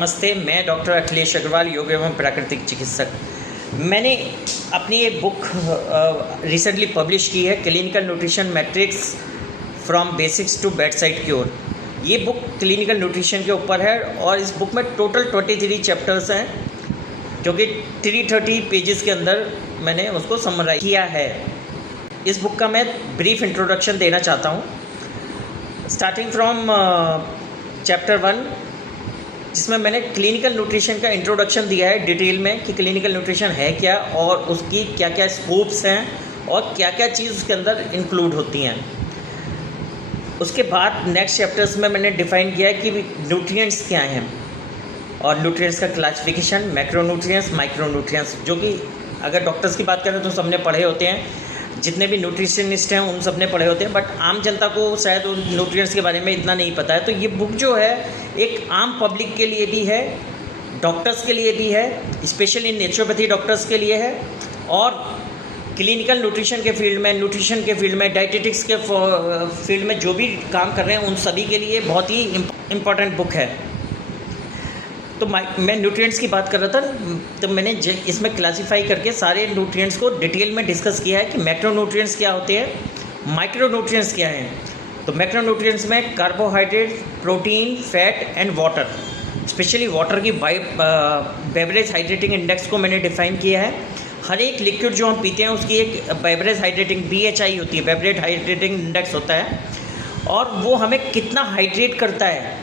नमस्ते, मैं डॉक्टर अखिलेश अग्रवाल, योग एवं प्राकृतिक चिकित्सक। मैंने अपनी एक बुक रिसेंटली पब्लिश की है, clinical nutrition matrix from basics to bedside cure. ये बुक क्लिनिकल न्यूट्रिशन के ऊपर है और इस बुक में टोटल 23 चैप्टर्स हैं, जो कि 330 पेजेस के अंदर मैंने उसको समराइज किया है। इस बुक का मैं ब्रीफ इंट्रोडक्शन देना चाहता हूँ, स्टार्टिंग फ्रॉम चैप्टर 1, जिसमें मैंने क्लिनिकल न्यूट्रिशन का इंट्रोडक्शन दिया है डिटेल में कि क्लिनिकल न्यूट्रिशन है क्या और उसकी क्या क्या स्कोप्स हैं और क्या क्या चीज़ उसके अंदर इंक्लूड होती हैं। उसके बाद नेक्स्ट चैप्टर्स में मैंने डिफ़ाइन किया है कि न्यूट्रिएंट्स क्या हैं और न्यूट्रिएंट्स का क्लासिफिकेशन, मैक्रोन्यूट्रिएंट्स, माइक्रोन्यूट्रिएंट्स, जो कि अगर डॉक्टर्स की बात करें तो सबने पढ़े होते हैं, जितने भी न्यूट्रिशनिस्ट हैं उन सब ने पढ़े होते हैं, बट आम जनता को शायद उन न्यूट्रिएंट्स के बारे में इतना नहीं पता है। तो ये बुक जो है एक आम पब्लिक के लिए भी है, डॉक्टर्स के लिए भी है, स्पेशली नेचुरोपैथी डॉक्टर्स के लिए है, और क्लिनिकल न्यूट्रिशन के फील्ड में, न्यूट्रिशन के फील्ड में, डाइटेटिक्स के फील्ड में जो भी काम कर रहे हैं उन सभी के लिए बहुत ही इम्पॉर्टेंट बुक है। तो मैं न्यूट्रिएंट्स की बात कर रहा था, तो मैंने इसमें क्लासीफाई करके सारे न्यूट्रिएंट्स को डिटेल में डिस्कस किया है कि मैक्रोन्यूट्रिएंट्स क्या होते हैं, माइक्रोन्यूट्रिएंट्स क्या हैं। तो मैक्रोन्यूट्रिएंट्स में carbohydrate, protein, fat and water, specially water की बेवरेज हाइड्रेटिंग इंडेक्स को मैंने डिफाइन किया है। हर एक लिक्विड जो हम पीते हैं उसकी एक बेवरेज हाइड्रेटिंग BHI होती है, बेवरेज हाइड्रेटिंग इंडेक्स होता है, और वो हमें कितना हाइड्रेट करता है,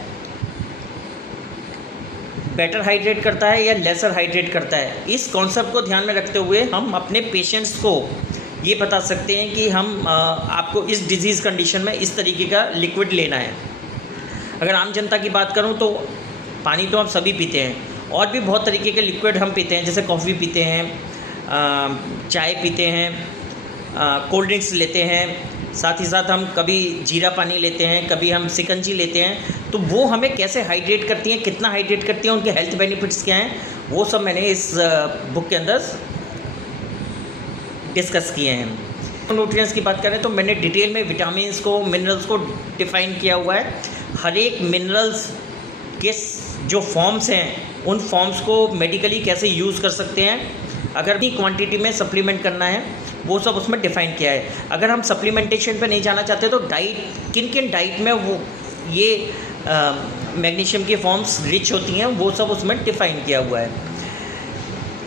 बेटर हाइड्रेट करता है या लेसर हाइड्रेट करता है। इस कॉन्सेप्ट को ध्यान में रखते हुए हम अपने पेशेंट्स को ये बता सकते हैं कि हम आपको इस डिजीज़ कंडीशन में इस तरीके का लिक्विड लेना है। अगर आम जनता की बात करूं तो पानी तो हम सभी पीते हैं, और भी बहुत तरीके के लिक्विड हम पीते हैं, जैसे कॉफ़ी पीते हैं, चाय पीते हैं, कोल्ड ड्रिंक्स लेते हैं, साथ ही साथ हम कभी जीरा पानी लेते हैं, कभी हम शिकंजी लेते हैं। तो वो हमें कैसे हाइड्रेट करती हैं, कितना हाइड्रेट करती हैं, उनके हेल्थ बेनिफिट्स क्या हैं, वो सब मैंने इस बुक के अंदर डिस्कस किए हैं। न्यूट्रिएंट्स की बात करें तो मैंने डिटेल में विटामिन्स को, मिनरल्स को डिफ़ाइन किया हुआ है। हर एक मिनरल्स के जो फॉर्म्स हैं उन फॉर्म्स को मेडिकली कैसे यूज़ कर सकते हैं, अगर अपनी क्वांटिटी में सप्लीमेंट करना है वो सब उसमें डिफ़ाइन किया है। अगर हम सप्लीमेंटेशन पे नहीं जाना चाहते तो डाइट, किन किन डाइट में वो ये मैग्नीशियम की फॉर्म्स रिच होती हैं, वो सब उसमें डिफ़ाइन किया हुआ है।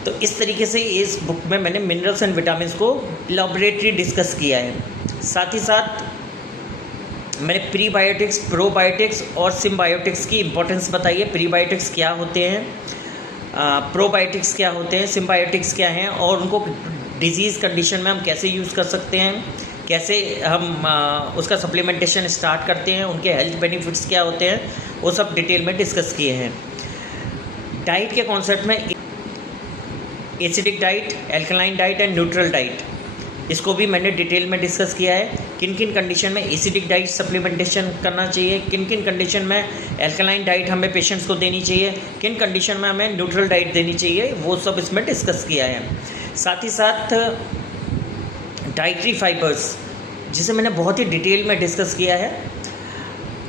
तो इस तरीके से इस बुक में मैंने मिनरल्स एंड विटामिन्स को लैबोरेटरी डिस्कस किया है। साथ ही साथ मैंने प्रीबायोटिक्स, प्रोबायोटिक्स और सिम्बायोटिक्स की इम्पोर्टेंस बताई है। प्रीबायोटिक्स क्या होते हैं, प्रोबायोटिक्स क्या होते हैं, सिम्बायोटिक्स क्या हैं, और उनको डिजीज़ कंडीशन में हम कैसे यूज़ कर सकते हैं, कैसे हम उसका सप्लीमेंटेशन स्टार्ट करते हैं, उनके हेल्थ बेनिफिट्स क्या होते हैं, वो सब डिटेल में डिस्कस किए हैं। डाइट के कॉन्सेप्ट में acidic diet, alkaline diet and neutral diet, इसको भी मैंने डिटेल में डिस्कस किया है। किन किन कंडीशन में एसिडिक डाइट सप्लीमेंटेशन करना चाहिए, किन किन कंडीशन में एल्कलाइन डाइट हमें पेशेंट्स को देनी चाहिए, किन कंडीशन में हमें न्यूट्रल डाइट देनी चाहिए, वो सब इसमें डिस्कस किया है। साथ ही साथ डाइटरी फाइबर्स, जिसे मैंने बहुत ही डिटेल में डिस्कस किया है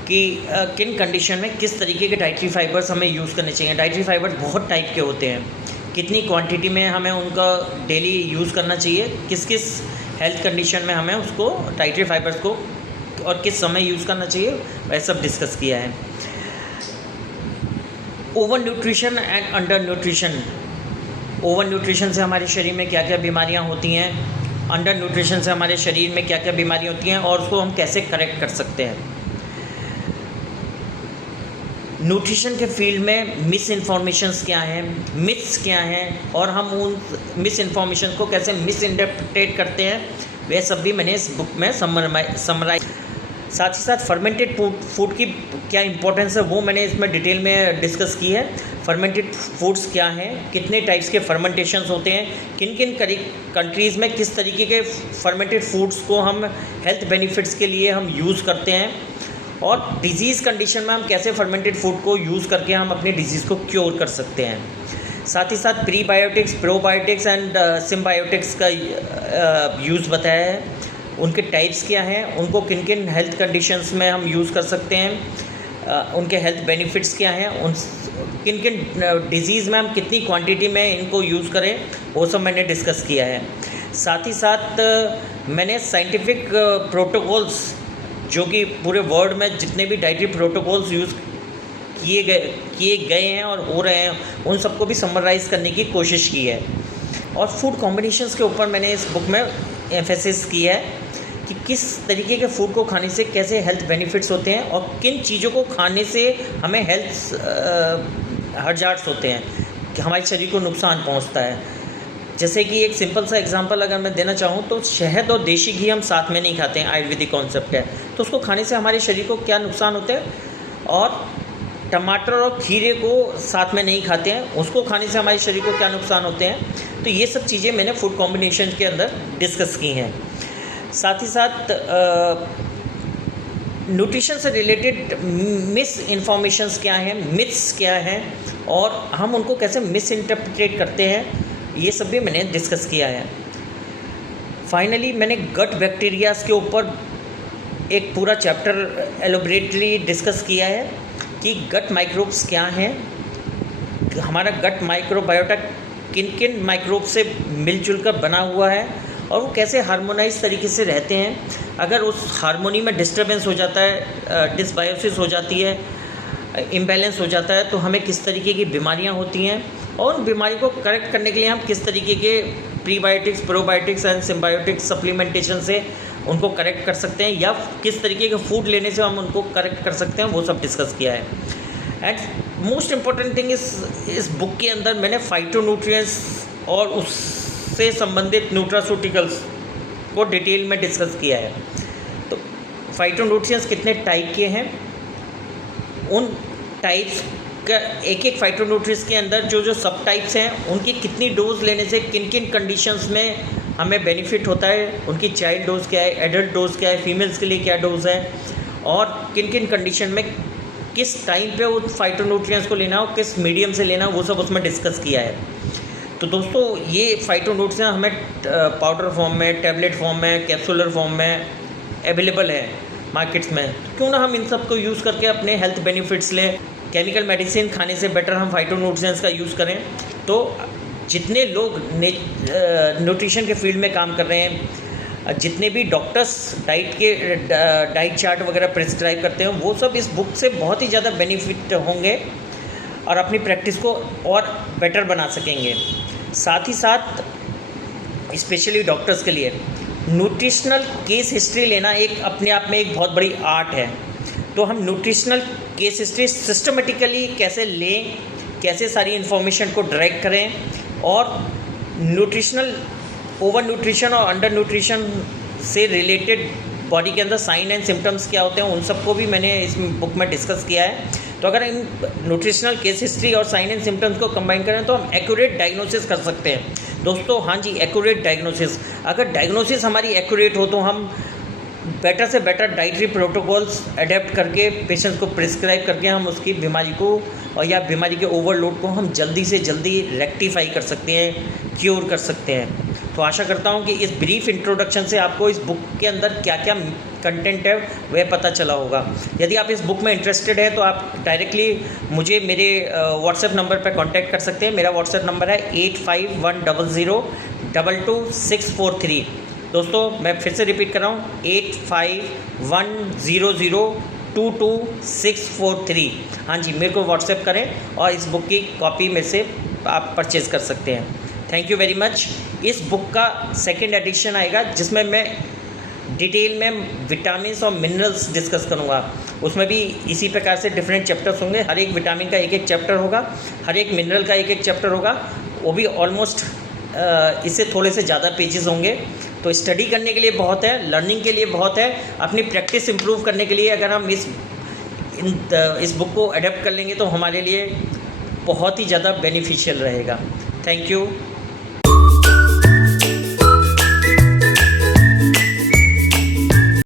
कि किन कंडीशन में किस तरीके के डाइटरी फाइबर्स हमें यूज़ करने चाहिए। डाइटरी फाइबर्स बहुत टाइप के होते हैं, कितनी क्वांटिटी में हमें उनका डेली यूज़ करना चाहिए, किस किस हेल्थ कंडीशन में हमें उसको डाइटरी फाइबर्स को और किस समय यूज़ करना चाहिए, वह सब डिस्कस किया है। Over nutrition and under nutrition, over nutrition से हमारे शरीर में क्या क्या बीमारियां होती हैं, अंडर न्यूट्रिशन से हमारे शरीर में क्या क्या बीमारियां होती हैं, और उसको हम कैसे करेक्ट कर सकते हैं। न्यूट्रिशन के फील्ड में मिस इन्फॉर्मेशंस क्या हैं, मिथ्स क्या हैं, और हम उन मिस इन्फॉर्मेशन को कैसे मिस इंटरप्रेट करते हैं, वह सब भी मैंने इस बुक में समराइज। साथ ही साथ फर्मेंटेड फूड की क्या इंपॉर्टेंस है वो मैंने इसमें डिटेल में डिस्कस की है। फर्मेंटेड फूड्स क्या हैं, कितने टाइप्स के फर्मेंटेशंस होते हैं, किन किन कंट्रीज़ में किस तरीके के फर्मेंटेड फूड्स को हम हेल्थ बेनिफिट्स के लिए हम यूज़ करते हैं, और डिजीज़ कंडीशन में हम कैसे फर्मेंटेड फूड को यूज़ करके हम अपनी डिजीज़ को क्योर कर सकते हैं। साथ ही साथ प्रीबायोटिक्स, प्रोबायोटिक्स एंड सिम्बायोटिक्स का यूज़ बताया है, उनके टाइप्स क्या हैं, उनको किन किन हेल्थ कंडीशंस में हम यूज़ कर सकते हैं, उनके हेल्थ बेनिफिट्स क्या हैं, उन किन किन डिजीज़ में हम कितनी क्वांटिटी में इनको यूज़ करें, वो सब मैंने डिस्कस किया है। साथ ही साथ मैंने साइंटिफिक प्रोटोकॉल्स जो कि पूरे वर्ल्ड में जितने भी डाइटरी प्रोटोकॉल्स यूज़ किए गए हैं और हो रहे हैं, उन सबको भी समराइज़ करने की कोशिश की है। और फूड कॉम्बिनेशंस के ऊपर मैंने इस बुक में एम्फेसिस किया है कि किस तरीके के फूड को खाने से कैसे हेल्थ बेनिफिट्स होते हैं और किन चीज़ों को खाने से हमें हेल्थ हर्जार्ड्स होते हैं, कि हमारे शरीर को नुकसान पहुंचता है। जैसे कि एक सिंपल सा एग्जांपल अगर मैं देना चाहूँ तो शहद और देशी घी हम साथ में नहीं खाते हैं, आयुर्वेदिक कॉन्सेप्ट है, तो उसको खाने से हमारे शरीर को क्या नुकसान होते हैं, और टमाटर और खीरे को साथ में नहीं खाते हैं, उसको खाने से हमारे शरीर को क्या नुकसान होते हैं। तो ये सब चीज़ें मैंने फूड कॉम्बिनेशन के अंदर डिस्कस की हैं। साथ ही साथ न्यूट्रिशन से रिलेटेड मिस इन्फॉर्मेशंस क्या हैं, मिथ्स क्या हैं और हम उनको कैसे मिस इंटरप्रेट करते हैं, ये सब भी मैंने डिस्कस किया है। फाइनली मैंने गट बैक्टीरियाज़ के ऊपर एक पूरा चैप्टर एलोबरेटली डिस्कस किया है कि गट माइक्रोब्स क्या हैं, हमारा गट माइक्रोबायोटा किन किन माइक्रोब से मिलजुल कर बना हुआ है और वो कैसे हार्मोनाइज तरीके से रहते हैं। अगर उस हार्मोनी में डिस्टर्बेंस हो जाता है, डिसबायोसिस हो जाती है, इम्बैलेंस हो जाता है, तो हमें किस तरीके की बीमारियां होती हैं और उन बीमारी को करेक्ट करने के लिए हम किस तरीके के प्रीबायोटिक्स, प्रोबायोटिक्स एंड सिम्बायोटिक्स सप्लीमेंटेशन से उनको करेक्ट कर सकते हैं, या किस तरीके के फूड लेने से हम उनको करेक्ट कर सकते हैं, वो सब डिस्कस किया है। एंड मोस्ट इम्पॉर्टेंट थिंग इस बुक के अंदर मैंने फाइटोन्यूट्रिएंट्स और उससे संबंधित न्यूट्रास्यूटिकल्स को डिटेल में डिस्कस किया है। तो फाइटोन्यूट्रिएंट्स कितने टाइप के हैं, उन टाइप्स का एक एक फाइटोन्यूट्रिएंट्स के अंदर जो जो सब टाइप्स हैं उनकी कितनी डोज लेने से किन किन कंडीशंस में हमें बेनिफिट होता है, उनकी चाइल्ड डोज क्या है, एडल्ट डोज क्या है, फीमेल्स के लिए क्या डोज है, और किन किन कंडीशन में किस टाइम पे उस फाइटोन्यूट्रिएंट्स को लेना हो, किस मीडियम से लेना हो, वो सब उसमें डिस्कस किया है। तो दोस्तों ये फाइटोन्यूट्रिएंट्स हमें पाउडर फॉर्म में, टैबलेट फॉर्म में, कैप्सूलर फॉर्म में अवेलेबल है मार्केट्स में, तो क्यों ना हम इन सब को यूज़ करके अपने हेल्थ बेनिफिट्स लें। केमिकल मेडिसिन खाने से बेटर हम फाइटोन्यूट्रिएंट्स का यूज़ करें। तो जितने लोग न्यूट्रिशन के फील्ड में काम कर रहे हैं, जितने भी डॉक्टर्स डाइट चार्ट वगैरह प्रिस्क्राइब करते हैं, वो सब इस बुक से बहुत ही ज़्यादा बेनिफिट होंगे और अपनी प्रैक्टिस को और बेटर बना सकेंगे। साथ ही साथ स्पेशली डॉक्टर्स के लिए न्यूट्रिशनल केस हिस्ट्री लेना एक अपने आप में एक बहुत बड़ी आर्ट है। तो हम न्यूट्रिशनल केस हिस्ट्री सिस्टमेटिकली कैसे लें, कैसे सारी इन्फॉर्मेशन को डायरेक्ट करें, और न्यूट्रिशनल ओवर न्यूट्रिशन और अंडर न्यूट्रिशन से रिलेटेड बॉडी के अंदर साइन एंड सिम्टम्स क्या होते हैं, उन सबको भी मैंने इस बुक में डिस्कस किया है। तो अगर इन न्यूट्रिशनल केस हिस्ट्री और साइन एंड सिम्टम्स को कंबाइन करें तो हम एक्यूरेट डायग्नोसिस कर सकते हैं। दोस्तों हाँ जी, एक्यूरेट डायग्नोसिस, अगर डायग्नोसिस हमारी एक्यूरेट हो तो हम बेटर से बेटर डाइटरी प्रोटोकॉल्स अडेप्ट करके पेशेंट्स को प्रिस्क्राइब करके हम उसकी बीमारी को और या बीमारी के ओवरलोड को हम जल्दी से जल्दी रेक्टिफाई कर सकते हैं, क्योर कर सकते हैं। तो आशा करता हूँ कि इस ब्रीफ इंट्रोडक्शन से आपको इस बुक के अंदर क्या क्या कंटेंट है वह पता चला होगा। यदि आप इस बुक में इंटरेस्टेड है तो आप डायरेक्टली मुझे मेरे व्हाट्सएप नंबर पर कांटेक्ट कर सकते हैं। मेरा व्हाट्सएप नंबर है 8510022643। दोस्तों मैं फिर से रिपीट कर रहा हूँ, 8510022643। हाँ जी, मेरे को व्हाट्सएप करें और इस बुक की कॉपी में से आप परचेज़ कर सकते हैं। Thank you very much. इस बुक का सेकंड एडिशन आएगा जिसमें मैं डिटेल में विटामिन्स और मिनरल्स डिस्कस करूँगा। उसमें भी इसी प्रकार से डिफरेंट चैप्टर्स होंगे। हर एक विटामिन का एक एक चैप्टर होगा, हर एक मिनरल का एक एक चैप्टर होगा। वो भी ऑलमोस्ट इससे थोड़े से ज़्यादा पेजेस होंगे। तो स्टडी करने के लिए बहुत है, लर्निंग के लिए बहुत है, अपनी प्रैक्टिस इम्प्रूव करने के लिए अगर हम इस बुक को अडेप्ट कर लेंगे तो हमारे लिए बहुत ही ज़्यादा बेनिफिशियल रहेगा। Thank you.